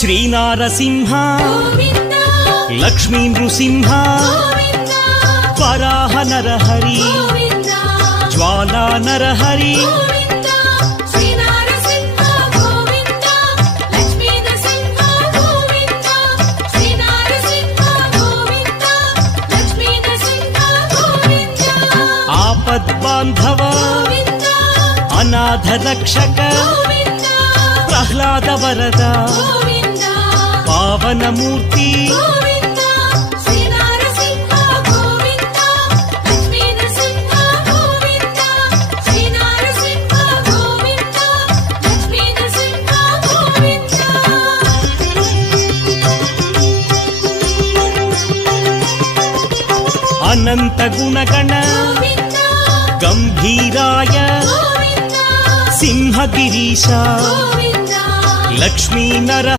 శ్రీనారసింహ గోవింద లక్ష్మీ నృసింహ గోవింద వరాహ నరహరి గోవింద జ్వాలా నరహరి గోవింద శ్రీనారసింహ గోవింద లక్ష్మీ నరసింహ గోవింద శ్రీనారసింహ గోవింద లక్ష్మీ నరసింహ గోవింద ఆపద్బాంధవ గోవింద అనాథ రక్షక గోవింద ప్రహ్లాద వరద గోవింద పావనమూర్తి గోవింద శ్రీనారసింహ గోవింద లక్ష్మీ నరసింహ గోవింద శ్రీనారసింహ గోవింద లక్ష్మీ నరసింహ గోవింద అనంత గుణగణ గోవింద గంభీరాయ గోవింద సింహగిరీశ గోవింద లక్ష్మీ నర